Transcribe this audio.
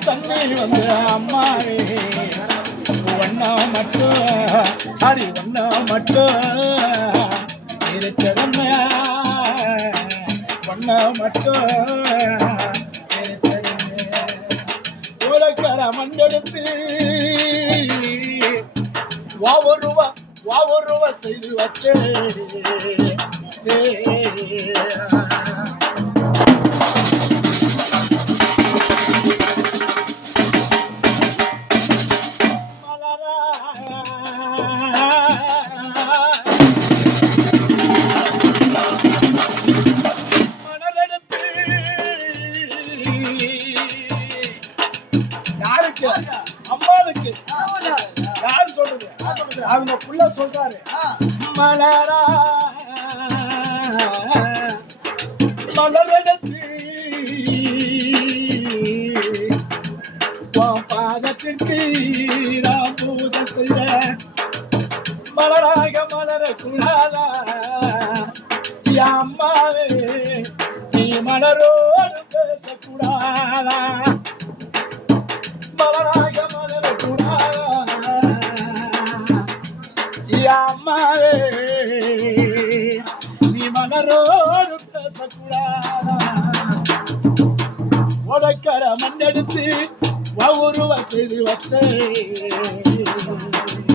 தண்ணி வந்து அம்மாவே ஒன்னா மட்டும் அடி ஒன்னா மட்டும் இருக்கிறம்மா ஒன்னா மட்டும் உலக்கர மண்டெடுத்து வாவருவா செய்து வச்சே யாருக்கு அம்மாளுக்கு யாரு சொல்றது அவங்க புள்ள சொல்றாரு மலரா மலரெடுத்து பாதத்திற்கு நாம் பூஜை செய்ய மலராக மலரக்கூடாதா அம்மாவே நீ மலரோடு பேசக்கூடாதா மலராக மலரக்கூடாதா அம்மாவே நீ மலரோடு பேசக்கூடாதா உடக்கர மண்ணெடுத்து ஒருவ செய்து வச்சே